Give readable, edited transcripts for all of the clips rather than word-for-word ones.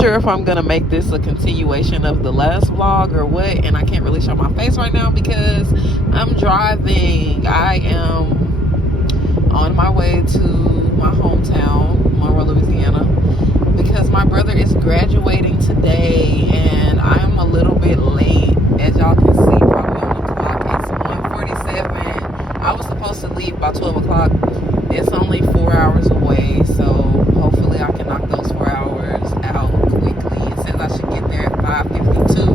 sure if I'm gonna make this a continuation of the last vlog or what, and I can't really show my face right now because I'm driving. I am on my way to my hometown, Monroe, Louisiana, because my brother is graduating today, and I am a little bit late, as y'all can see probably on the clock. It's 1:47. I was supposed to leave by 12 o'clock. It's only 4 hours away, so hopefully I can knock those 4 hours out quickly. It says I should get there at 5:52,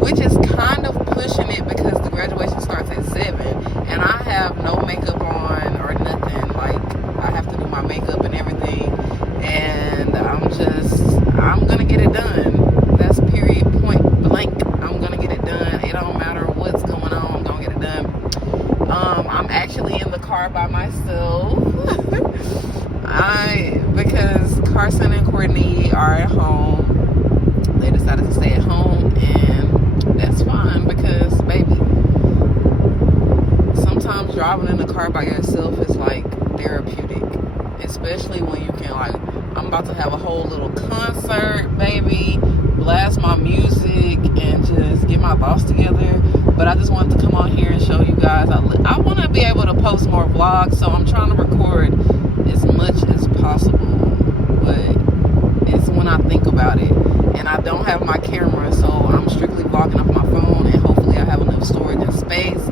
which is kind of pushing it because the graduation starts at 7, and I have no makeup on or nothing. Like, I have to do my makeup and everything, and I'm gonna get it done. That's period, point blank. I'm gonna get it done. It don't matter what's going on, I'm gonna get it done. I'm actually in the car by myself. Because Carson and Courtney are at home. They decided to stay at home, and that's fine because, baby, sometimes driving in the car by yourself is like therapeutic, especially when you can, like, I'm about to have a whole little concert, baby, blast my music and just get my thoughts together. But I just wanted to come on here and show you guys. I want to be able to post more vlogs, so I'm trying to record as much as possible, but it's when I think about it, and I don't have my camera, so I'm strictly vlogging off my phone, and hopefully I have enough storage and space.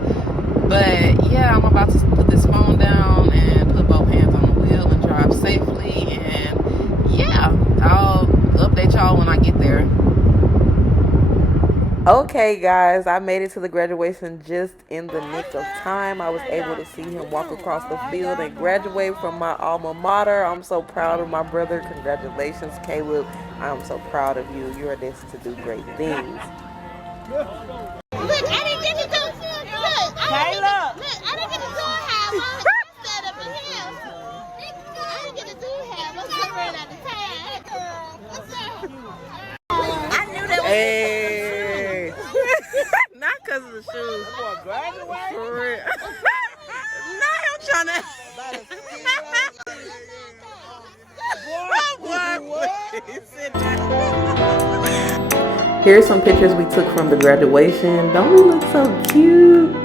But yeah, I'm about to put this phone down and put both hands on the wheel and drive safely, and yeah, I'll update y'all when I get there. Okay, guys, I made it to the graduation just in the nick of time. I was able to see him walk across the field and graduate from my alma mater. I'm so proud of my brother. Congratulations, Caleb. I'm so proud of you. You are destined to do great things. Look, I didn't get to do it. Look, I didn't get to do it half. I set up in here. I didn't get to do it half. I'm just running out of time. I knew that was Hey. Not because of the shoes. For real. Now I'm trying to. Here's some pictures we took from the graduation. Don't we look so cute?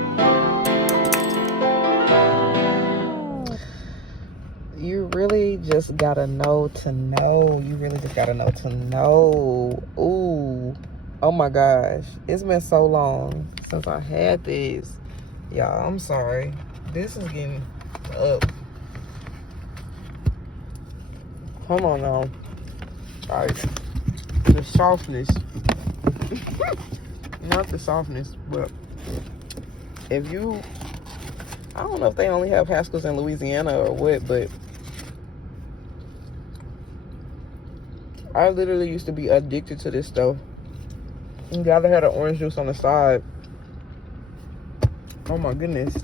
You really just gotta know to know. You really just gotta know to know. Ooh. Oh my gosh. It's been so long since I had this. Y'all, I'm sorry. This is getting up. Hold on now. Alright. The softness. Not the softness, but if you, I don't know if they only have Haskell's in Louisiana or what, but I literally used to be addicted to this stuff. You gotta have the orange juice on the side. Oh my goodness.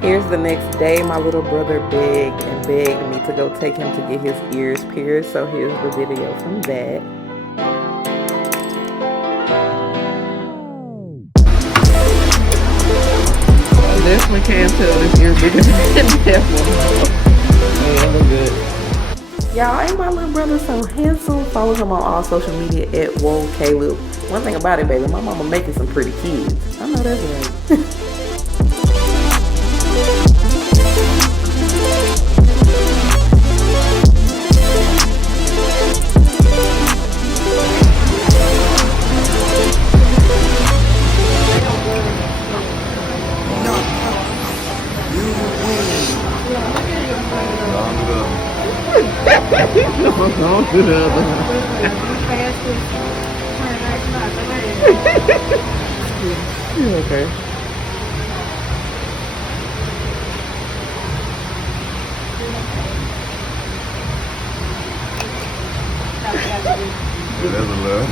Here's the next day. My little brother begged and begged me to go take him to get his ears pierced. So here's the video from that. I definitely can't tell this ear bigger than that one. Yeah, look good. Y'all, ain't my little brother so handsome? Follow him on all social media at Whoa Caleb. One thing about it, baby, my mama making some pretty kids. I know that's right. Don't do the other one. Okay. That's a love.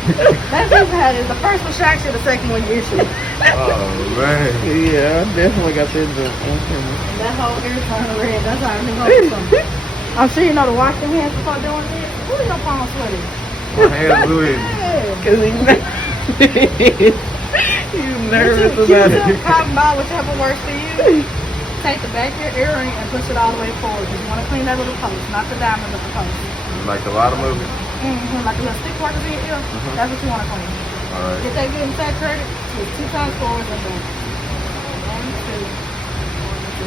That's just how it is. The first one shocks you, the second one gets you. Oh, man. Yeah, I definitely got that done on camera. That whole ear turn red. That's how everything goes. I'm sure you know to wash your hands before doing this. Who is your palm sweaty? My hands bleeding. Because he's nervous about it. Cotton ball, whichever works for you. take the back of your earring and push it all the way forward. You want to clean that little post, not the diamond, but the post. Like the bottom of it? Like a little stick markers in your ear. That's what you want to clean. All right. Get that good and tight credit. Twist 2 times forward and back. 1, 2. 1, 2.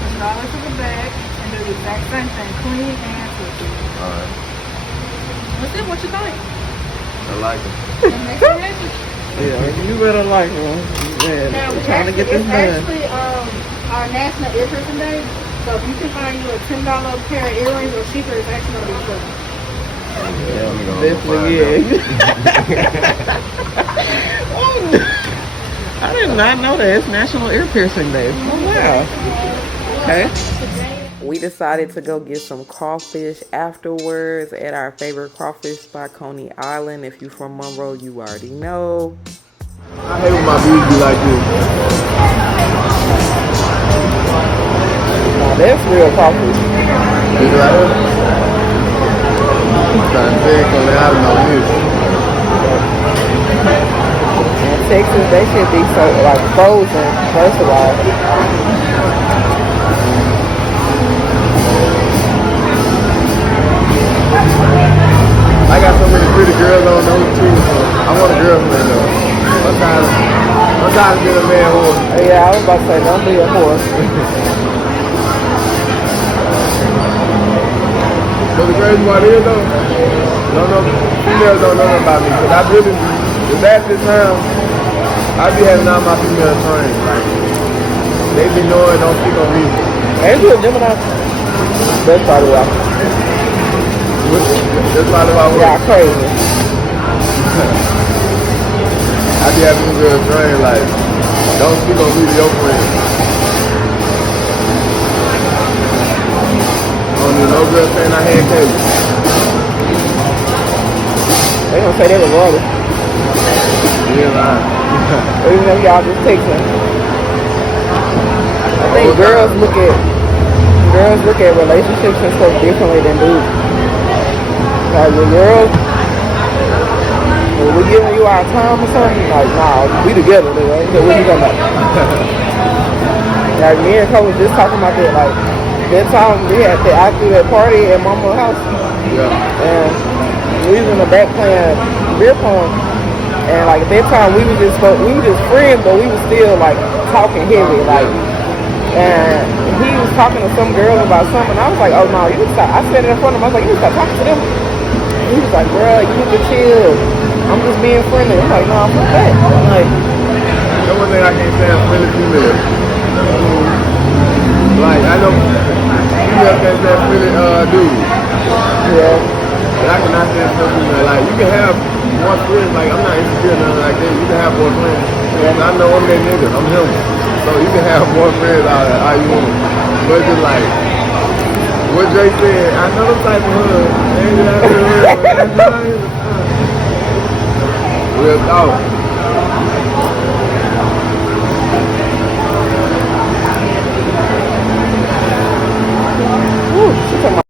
Push it all the way to the back and do the exact same thing. Clean and twist it. All right. Let's see what you think. I like it. Next reaction. Yeah, you better like one. Man, Now, we're trying to get this it's done. actually our National Ear Piercing Day. So if you can find you a $10 pair of earrings or cheaper, it's actually going to be free. Yeah, I'm gonna Definitely, find yeah. I did not know that. It's National Ear Piercing Day. Oh, wow. Okay. We decided to go get some crawfish afterwards at our favorite crawfish spot, Coney Island. If you're from Monroe, you already know. I hate when my bees be like this. Now, that's real crawfish. Is it right here? I'm trying to say Coney Island on this. In Texas, they should be so, like, frozen, first of all. I got so many pretty girls on those too. I want a girlfriend though. I'm tired of being a man whore. Yeah, I was about to say, don't be a horse. But the crazy part is though, females don't know nothing about me. Cause I really, the last this time, I be having all my female friends. Like, they be knowing, don't speak on me. Ain't you a Gemini? That's probably why. That's probably why Yeah, crazy. I be having some girl friends like, don't speak on me to your friend. I don't need no girl saying I had cake. They gonna say they were brother. Yeah, right. Even if y'all just texting. I think girls look at relationships and stuff differently than dudes. Like the girls, when we giving you our time or something, like nah, we together, nigga. So what you talking about? Like me and Cole was just talking about that. Like that time we had I threw that party at Mama's house, Yeah. and we was in the back playing beer pong. And like at that time we were just friends, but we was still like talking heavy, like. And he was talking to some girl about something, and I was like, oh no, you need to stop. I said it in front of him, I was like, you need to stop talking to them. And he was like, girl, you need to chill. I'm just being friendly. I'm like, no, I'm not that. I'm like, That's one thing I can't stand friendly females. Like, I know females can't stand friendly dudes. yeah. But I cannot stand friendly females. Like, you can have one friend, like, I'm not insecure or nothing like that. You can have one friend. I know I'm that nigga. I'm him. So you can have one friend all you want. But just like, what Jay said, I know the type of hood. Ain't that hood? Real talk. Whew, she talking about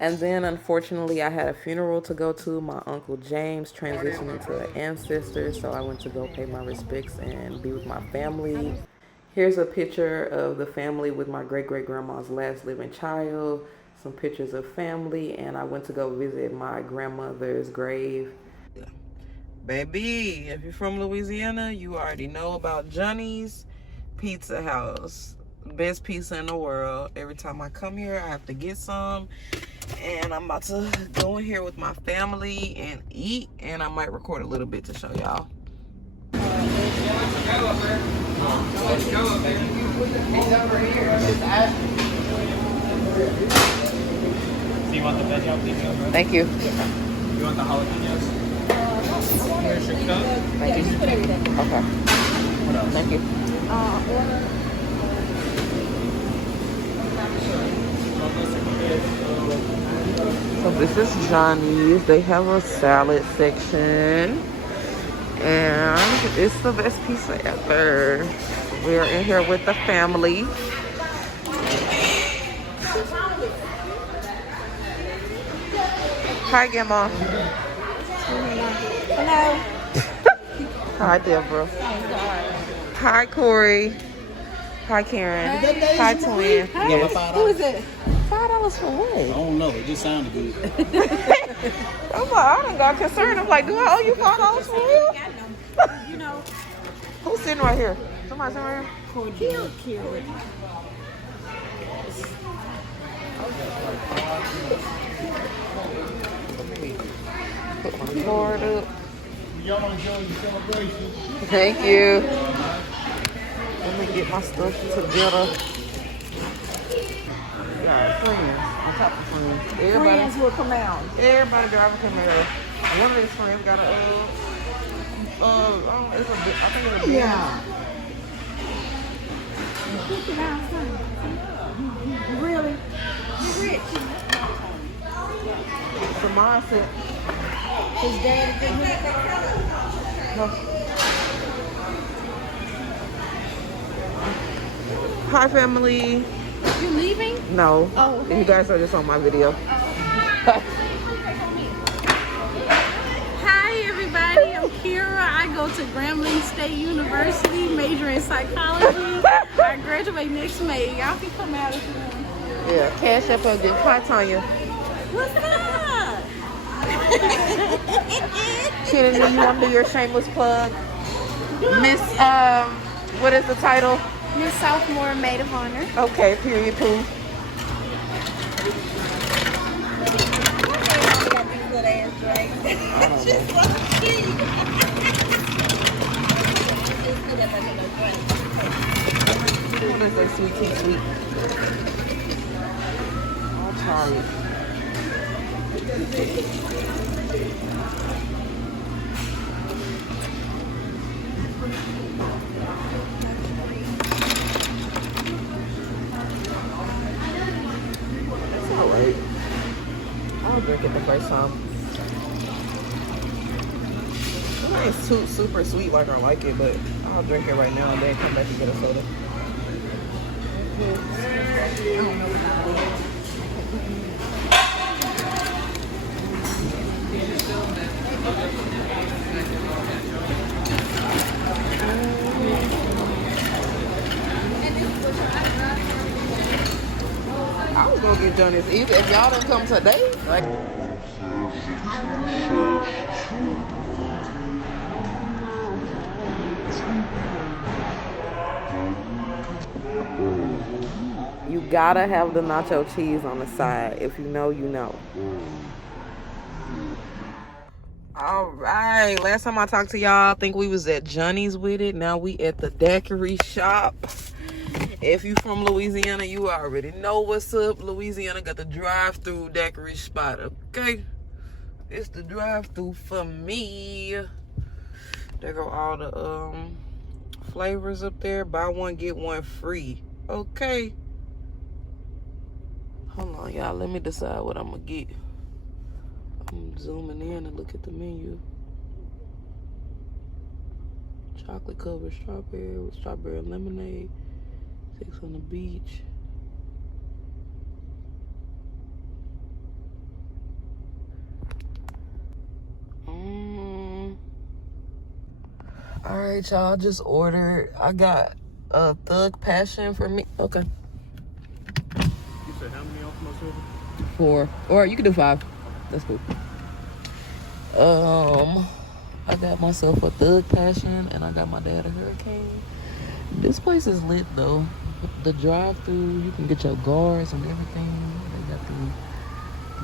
And then, unfortunately, I had a funeral to go to. My Uncle James transitioned into an ancestor, so I went to go pay my respects and be with my family. Here's a picture of the family with my great-great-grandma's last living child, some pictures of family, and I went to go visit my grandmother's grave. Baby, if you're from Louisiana, you already know about Johnny's Pizza House. Best pizza in the world. Every time I come here, I have to get some. And I'm about to go in here with my family and eat. And I might record a little bit to show y'all. So you want the veg jalapeno? Thank you. You want the jalapenos? Here's your cup. Thank you. Okay. What else? Thank you. So this is Johnny's. They have a salad section. And it's the best pizza ever. We're in here with the family. Hi, Gemma. Hello. Hi, Deborah. Hi, Corey. Hi, Karen. Hi, Twin. Yes. Who is it? $5 for what? I don't know. It just sounded good. I'm like, I done got concerned. I'm like, do I owe you $5 for real? You know, Who's sitting right here? Somebody sitting right here? kill. Put my card up. Y'all enjoy the celebration. Thank you. Let me get my stuff together. Yeah, friends. On top of friends. Friends will come out. Everybody driving Camaro. One of these friends got a I think it's a big. Yeah. Really? You rich? It's a mindset. His dad didn't have that. No. Hi, family. You leaving? No. Oh, okay. You guys are just on my video. Hi everybody, I'm Kira. I go to Grambling State University, major in psychology. I graduate next May. Y'all can come out if you want. Yeah, cash up again. Hi, Tanya. What's up? Kennedy, you want to do your shameless plug? Miss, what is the title? Miss Sophomore Maid of Honor. Okay, period, poo. What is that sweet tea sweet? I'll try it. It's alright. I'll drink it the first time. It's too super sweet like I like it, but I'll drink it right now and then come back and get a soda. I was gonna get done this easy if y'all didn't come today. Like, you gotta have the nacho cheese on the side. If you know, you know. All right, last time I talked to y'all, I think we was at Johnny's with it. Now we at the daiquiri shop. If you from Louisiana, you already know what's up. Louisiana got the drive-through daiquiri spot, okay? It's the drive-through for me. There go all the flavors up there. Buy one, get one free, okay? Hold on, y'all. Let me decide what I'm gonna get. I'm zooming in and look at the menu. Chocolate covered strawberry with strawberry lemonade. 6 on the beach. All right, y'all. Just ordered. I got a Thug Passion for me. Okay. You said how many off my silver? 4. Or you can do 5. That's cool. I got myself a Thug Passion and I got my dad a Hurricane. This place is lit though. The drive-through, you can get your guards and everything. They got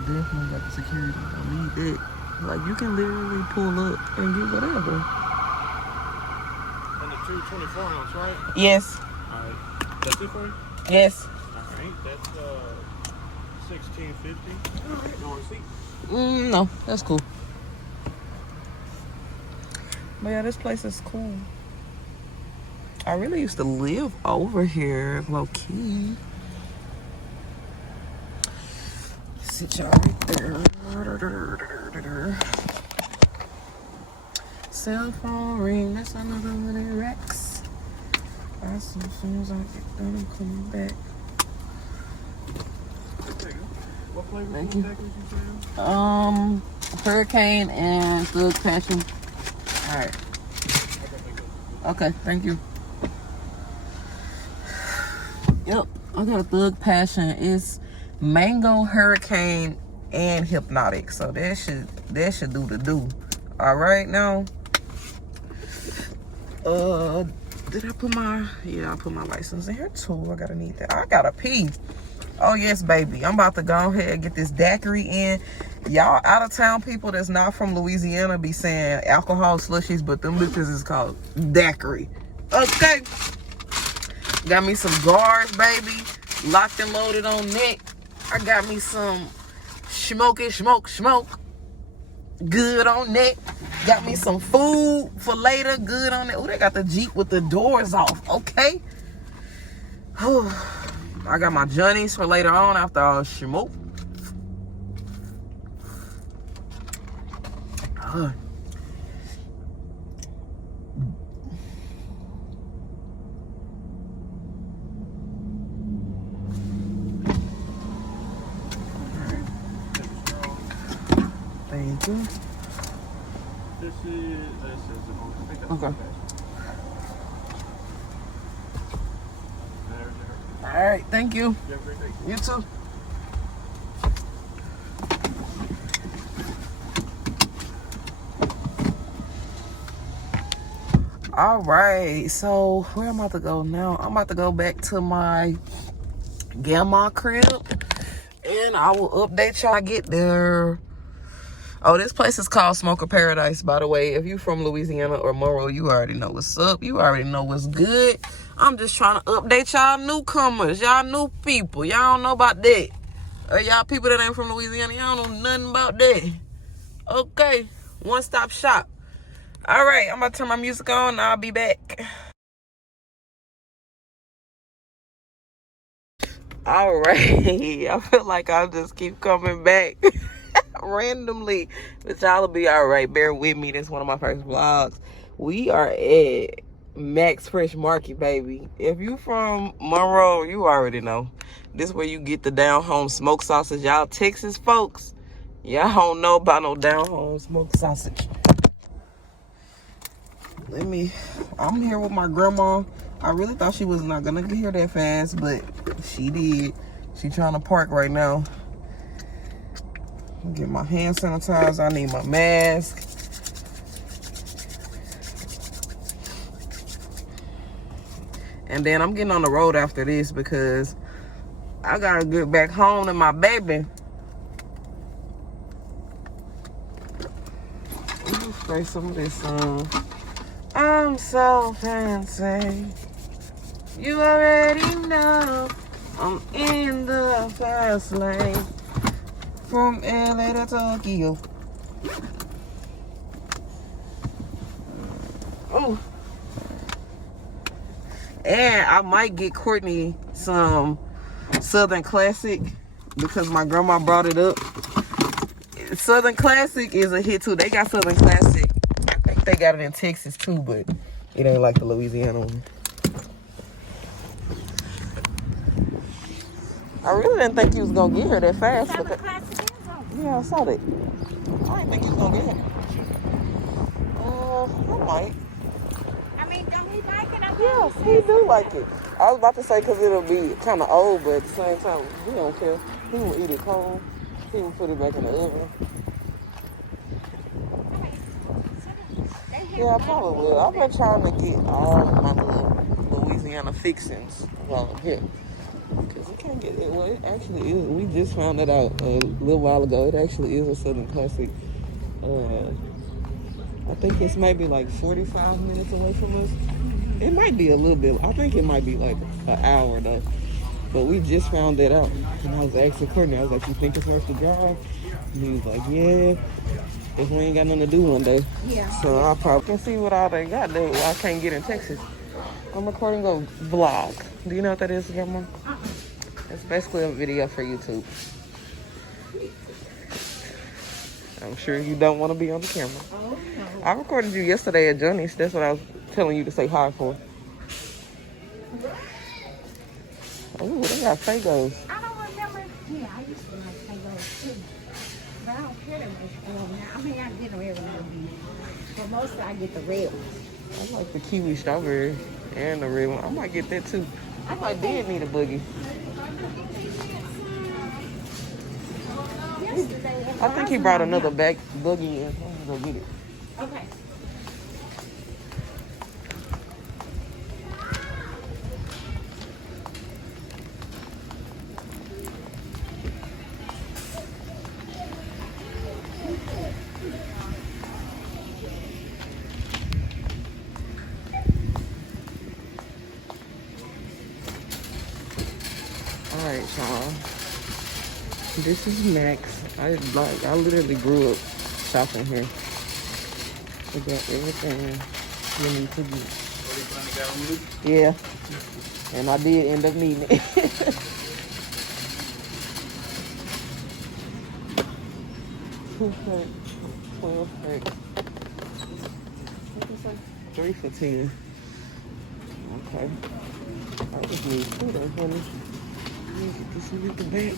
definitely got the security. I need that. Like you can literally pull up and get whatever. And the 224 ounce, right? Yes. Alright. That's it for you? Yes. Alright, that's $16.50. Alright, no receipt. No, that's cool. But yeah, this place is cool. I really used to live over here, low key. Sit y'all right there. Cell phone ring. That's another one of the racks. As soon as I get done, I'm coming back. What flavor Thank food you. package you saying? Hurricane and Thug Passion. All right. Okay, thank you. Yep, I got a Thug Passion. It's mango, hurricane, and hypnotic. So that should do the do. All right now. Did I put my? Yeah, I put my license in here too. I gotta need that. I gotta pee. Oh yes, baby. I'm about to go ahead and get this daiquiri in. Y'all out of town people that's not from Louisiana be saying alcohol slushies, but them bitches is called daiquiri. Okay. Got me some guards, baby. Locked and loaded on neck. I got me some smoke. Good on neck. Got me some food for later. Good on it. Oh, they got the Jeep with the doors off. Okay. I got my Johnnies for later on after all smoke. Thank you. This is Okay. There. All right. Thank you. You have a great day. You too. All right. So where I'm about to go now? I'm about to go back to my grandma crib, and I will update y'all. I get there. Oh, this place is called Smoker Paradise, by the way. If you from Louisiana or Monroe, you already know what's up. You already know what's good. I'm just trying to update y'all newcomers, y'all new people. Y'all don't know about that. Or y'all people that ain't from Louisiana, y'all don't know nothing about that. Okay, one-stop shop. All right, I'm about to turn my music on and I'll be back. All right, I feel like I'll just keep coming back randomly, but y'all will be all right. Bear with me. This is one of my first vlogs. We are at Max Fresh Market, baby. If you from Monroe, you already know. This is where you get the down home smoked sausage. Y'all Texas folks, y'all don't know about no down home smoked sausage. I'm here with my grandma. I really thought she was not gonna get here that fast, but she did. She trying to park right now. Get my hand sanitizer. I need my mask. And then I'm getting on the road after this because I gotta get back home to my baby. Let me spray some of this on. I'm so fancy. You already know I'm in the fast lane. From LA to Tokyo. Oh. And I might get Courtney some Southern Classic because my grandma brought it up. Southern Classic is a hit too. They got Southern Classic. I think they got it in Texas too, but it ain't like the Louisiana one. I really didn't think you was gonna get here that fast. Southern Classic is on. Yeah, I saw that. I didn't think you was gonna get here. I might. I mean, don't he like it? Yeah, he do like it. I was about to say because it'll be kind of old, but at the same time, he don't care. He will eat it cold. He will put it back in the oven. Yeah, I probably will. I've been trying to get all my little Louisiana fixings while I'm here. Because you can't get it. Well, it actually is. We just found it out a little while ago. It actually is a Southern Classic. I think it's maybe like 45 minutes away from us. It might be a little bit. I think it might be like an hour though. But we just found that out. And I was asking Courtney, I was like, you think it's worth the drive? And he was like, yeah. If we ain't got nothing to do one day. Yeah. So I probably can see what all they got there. Well, I can't get in Texas. I'm recording a vlog. Do you know what that is, Grandma? It's basically a video for YouTube. I'm sure you don't want to be on the camera. Oh, no. I recorded you yesterday at Johnny's. That's what I was telling you to say hi for. Oh, they got Fagos. I don't remember. Yeah, I used to like Fagos too. But I don't care that much for them now. I mean, I get them every now and then. But mostly I get the red ones. I like the kiwi strawberry and the red one. I might get that too. I did need a boogie. I think he brought another back boogie in. I'm gonna go get it. Okay. All right, y'all. This is Max. I literally grew up shopping here. We got everything you need to get. Yeah. And I did end up needing it. 2 pack, 12 pack. What did I say? 3 for 10. Okay. I just need 2 though, honey. Let me get this in the bag.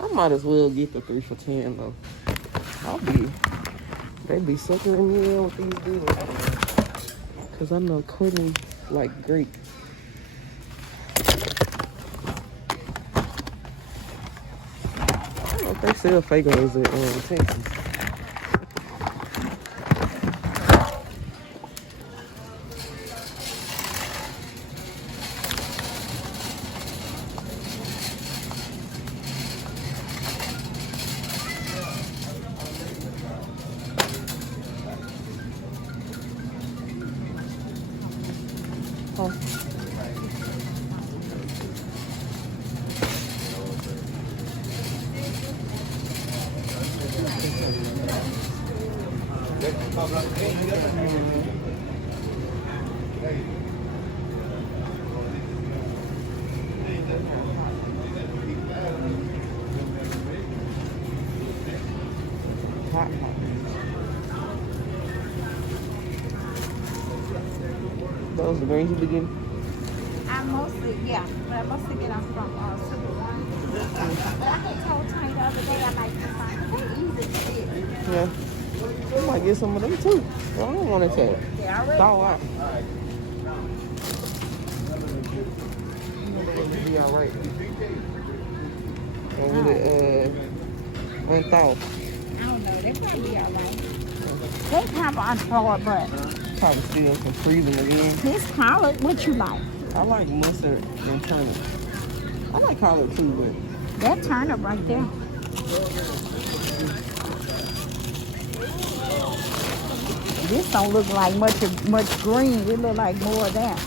I might as well get the 3 for 10 though. They be sucking me in with these deals. Cause I know Courtney like grape. I don't know if they sell Fagos at Texas. Those the greens you be getting? I mostly get them from Super One. But I told Tony the other day I like to find they easy to get. Yeah. I might get some of them too. Well, I don't want to Yeah, I already thaw out. Be alright. Or would it unthaw? I don't know. They probably be alright. They probably unthaw, but Probably still some freezing again. this collard, what you like? I like mustard and turnip. I like collard too, but That turnip right there. This don't look like much green. It look like more of that.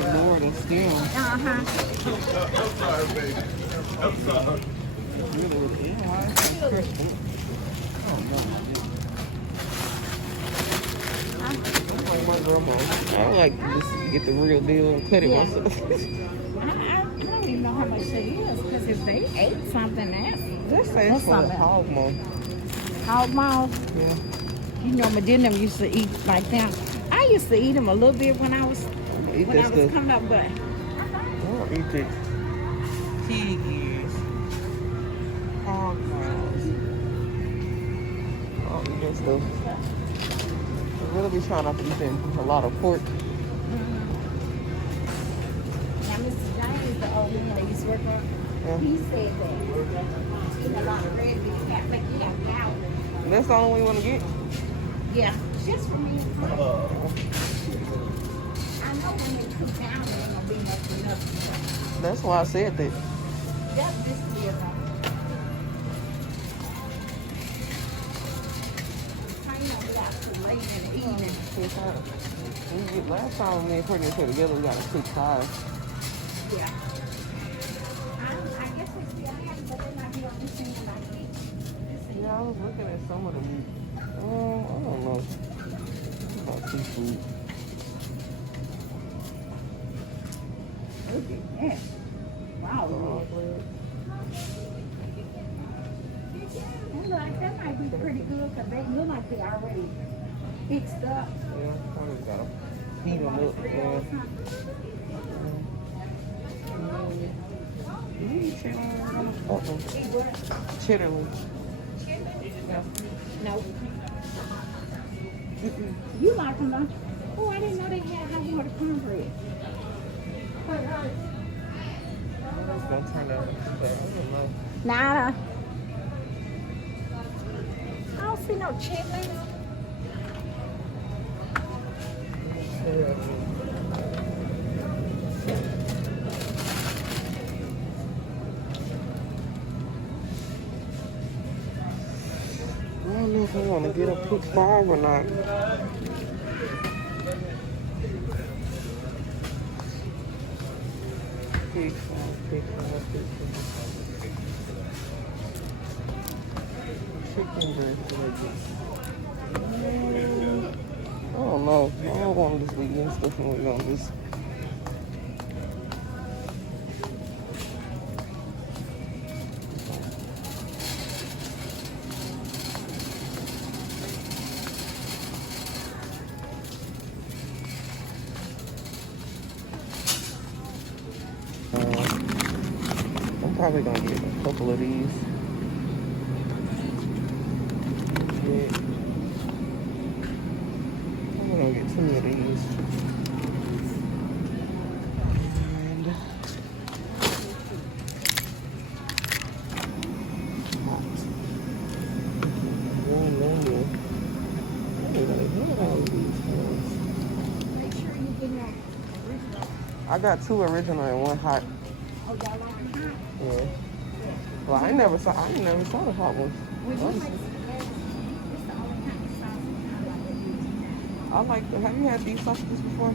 like more than skin. Uh-huh. I'm sorry, baby. I'm sorry. I like to just get the real deal and cut it myself. I don't even know how much it is because if they ate something else, Let's say it's for something. hog maw. hog mouth. Yeah. You know, my dinner used to eat like that. I used to eat them a little bit when I was Eat that stuff. coming up, but I don't eat it. Pig ears. Hog maws. I don't eat that stuff. really be trying not to eat a lot of pork. Now, Mr. James, the old man that used to work on, he said that eating a lot of red meat can make you have gout. That's the only one you want to get? Yeah, just for me. I know when they cook down, there ain't gonna be much enough. That's why I said that. That's just weird. Late in the evening. Last time me and Courtney put together, we got a 6-5. Yeah. I guess they still have it, but they're not here on the scene like me. Yeah, I was looking at some of the meat. I don't know. About seafood. Look at that. Wow. Like, that might be pretty good because they look like they already fixed up. Yeah, probably gotta heat them up. Yeah. Cheddar. No. You like them, don't you? Oh, I didn't know they had hot water cornbread. It's gonna turn out. I don't know. Nada. I don't see no chitlins. I don't know if I want to get a quick 5 or not. Pick 5. Chicken breast. I don't know. I don't want to just be eating stuff and we're going to just. I'm probably going to get a couple of these. I'm going to get some of these. Make sure you get your original. I got 2 original and 1 hot. Oh, y'all like them hot? Yeah. Well, I ain't never saw the hot ones. Would you like some? It's the only kind of sauce I like to use. Have you had these sausages before?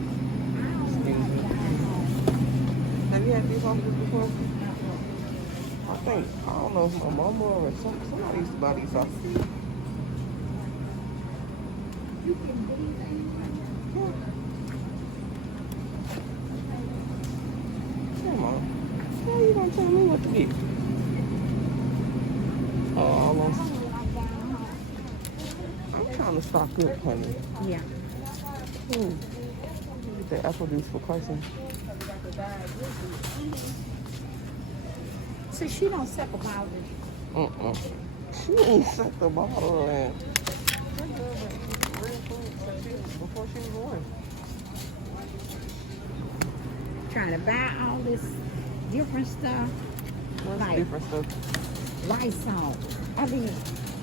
Have you had these sausages before? I don't know if my mama or somebody used to buy these sausages. You can do that. Come on. How you gonna tell me what to get? Oh, almost. I'm trying to stock up, honey. Yeah. Get the apple juice for Carson. So she don't suck about it. She ain't set the bottle in. Before she was born. Trying to buy all this different stuff. What's Like different stuff? Lysol. I mean,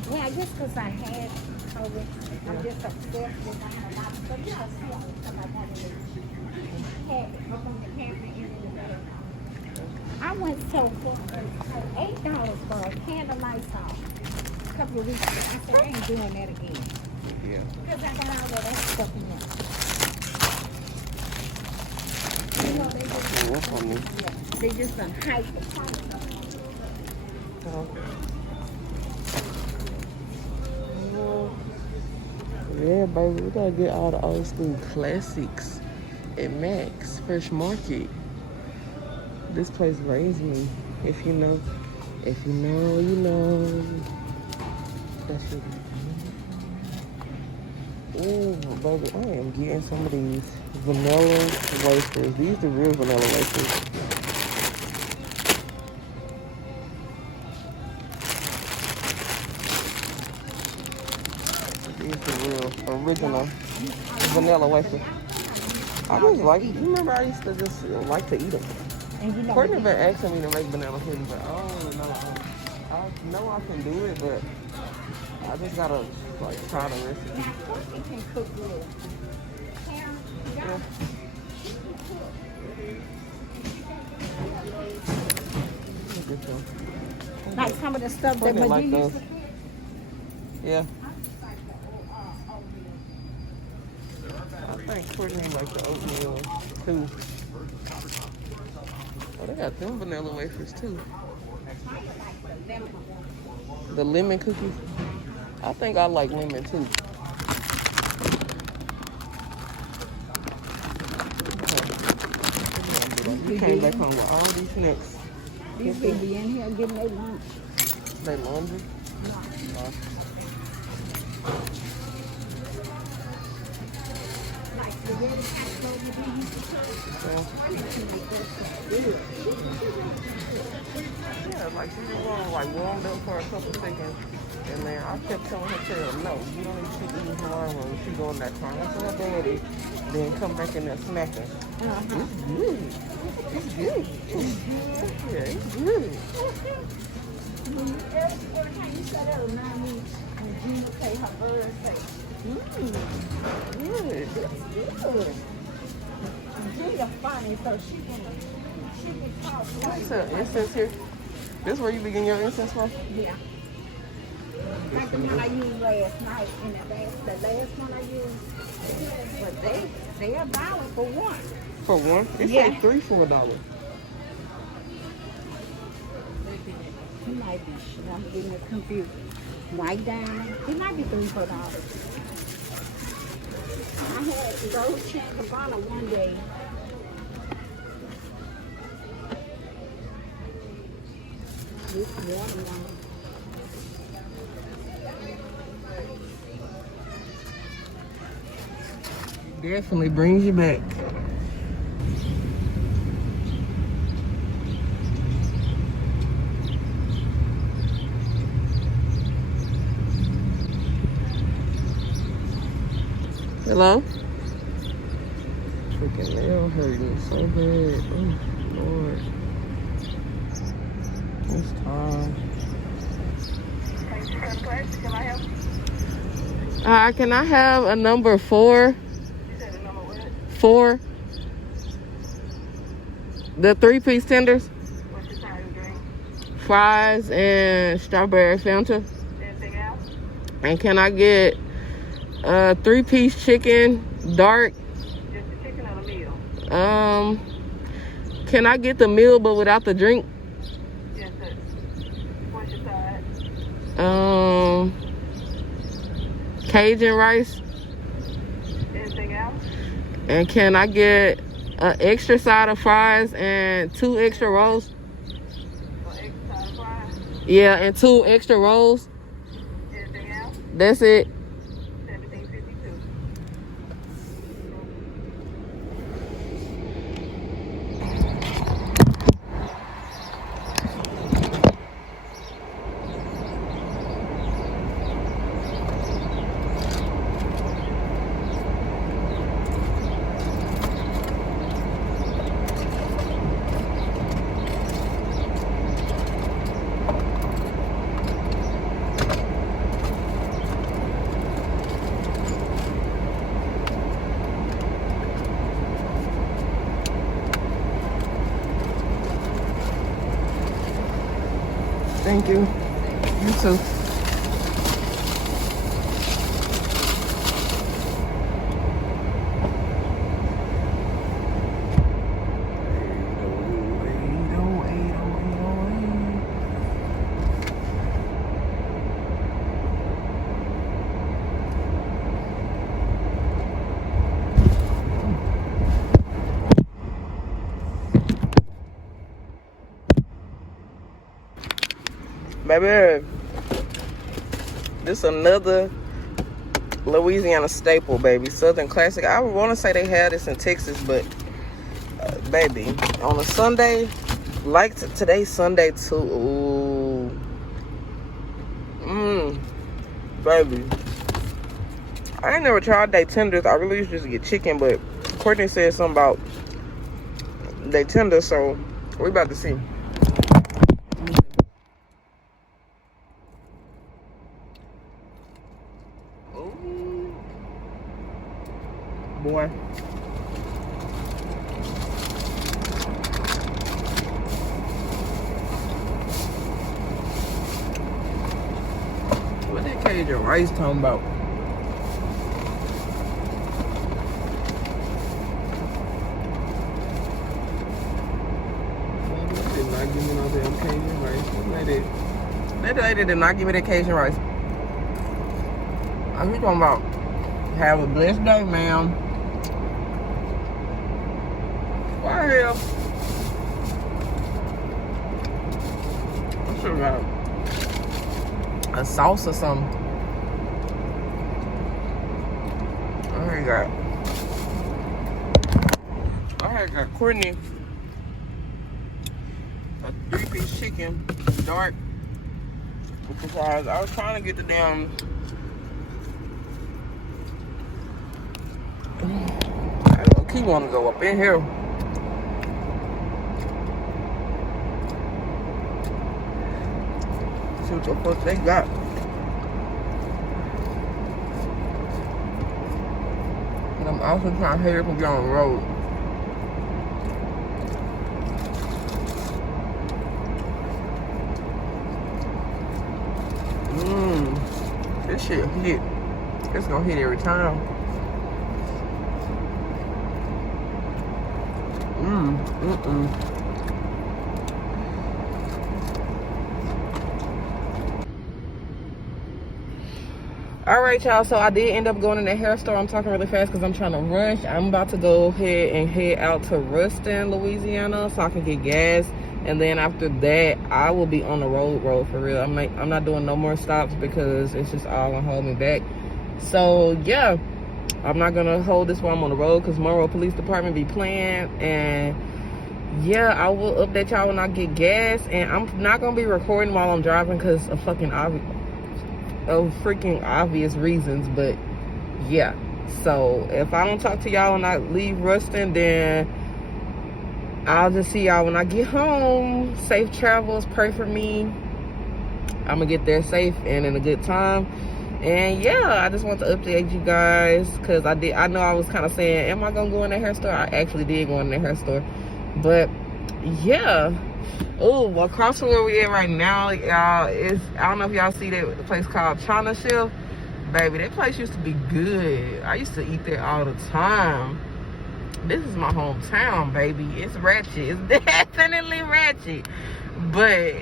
well, I guess because I had COVID, I'm just upset with buying a lot of stuff. Yeah, I see all the stuff I got in had up on the cabinet in the bed. I went so for $8 for a can of Lysol a couple of weeks ago. I said, I ain't doing that again. Yeah. Because I got all of that stuff in there. You know, they just, What's on me? they just done hype the price. Yeah, baby, we gotta get all the old school classics at Max Fresh Market. This place raised me. If you know, you know. That's it. Ooh, baby, I am getting some of these vanilla wafers. These the real vanilla wafers. These the real original. vanilla wafer. I just like, you remember I used to just like to eat them. And you know, Courtney been asking me to make banana pudding, but I don't know. I know I can do it, but I just gotta like try the recipe. now Courtney can cook good. Karen, Yeah. Good job. like some of the stuff that Courtney when like you those. used to cook. Yeah. I think Courtney like the oatmeal too. Oh, they got them vanilla wafers too. The lemon cookies. I think I like lemon too. You came back home with all these snacks. These people be in here getting their lunch. They laundry. Like the red casserole we used to cook. Yeah, like she just warmed up for a couple seconds, and then I kept telling her, no, you don't need to eat these tomorrow when she go in that car. I told her daddy, then come back in there smacking. It's good. It's good. Yeah, it's good. Every time you said that remind me when Gina say her birthday. Good. Good. Gina funny, so she can talk. What's the incense here? This where you begin your incense from? Yeah. Like the one I used last night, and the last one I used. But they $1 for one. For one? It's Yeah. like $3 for $1. It might be, I'm getting it confused. White diamond, it might be $3 for $4. I had those Cabana one day. This watermelon. Definitely brings you back. Hello? Freaking nail hurting so bad. Oh, Lord. It's time. Can I have a number 4? You said a number what? 4. The 3-piece tenders. What's your time drink? Fries and strawberry Fanta. Anything else? And can I get 3-piece chicken, dark? Just the chicken or the meal? Can I get the meal but without the drink? Yes, sir. What's your side? Cajun rice. Anything else? And can I get an extra side of fries and 2 extra rolls? Or extra side of fries? Yeah, and 2 extra rolls. Anything else? That's it. 1752. Thank you. You too. Baby, this is another Louisiana staple, baby. Southern classic. I would want to say they had this in Texas, but baby, on a Sunday, like today's Sunday too. Ooh, baby, I ain't never tried they tenders. I really used to just get chicken, but Courtney said something about they tenders, so we about to see. Ooh. Boy. What that Cajun rice talking about? They did not give me no damn Cajun rice. That lady did not give me that Cajun rice. I'm talking about have a blessed day, ma'am. Why the hell? I should have got a sauce or something. I got Courtney a 3-piece chicken, dark, because I was trying to get the damn. I don't keep wanting to go up in here. See what the fuck they got. And I'm also trying to hurry up and get on the road. This shit hit. It's gonna hit every time. All right, y'all, so I did end up going in the hair store. I'm talking really fast because I'm trying to rush. I'm about to go ahead and head out to Ruston, Louisiana, so I can get gas. And then after that, I will be on the road for real. I'm not doing no more stops because it's just all gonna hold me back. So yeah, I'm not gonna hold this while I'm on the road because Monroe Police Department be playing. And yeah, I will update y'all when I get gas. And I'm not gonna be recording while I'm driving because of freaking obvious reasons. But yeah, so if I don't talk to y'all when I leave Ruston, then I'll just see y'all when I get home. Safe travels. Pray for me. I'm gonna get there safe and in a good time. And yeah, I just want to update you guys because I know I was kind of saying, am I gonna go in the hair store? I actually did go in the hair store. But yeah. Oh, well, across from where we at right now, y'all, is, I don't know if y'all see that place called China Chef. Baby, that place used to be good. I used to eat there all the time. This is my hometown, baby. It's ratchet. It's definitely ratchet. But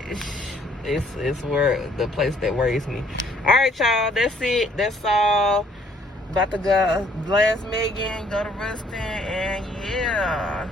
it's where the place that worries me. All right, y'all. That's it. That's all. About to go blast Megan, go to Ruston, and yeah.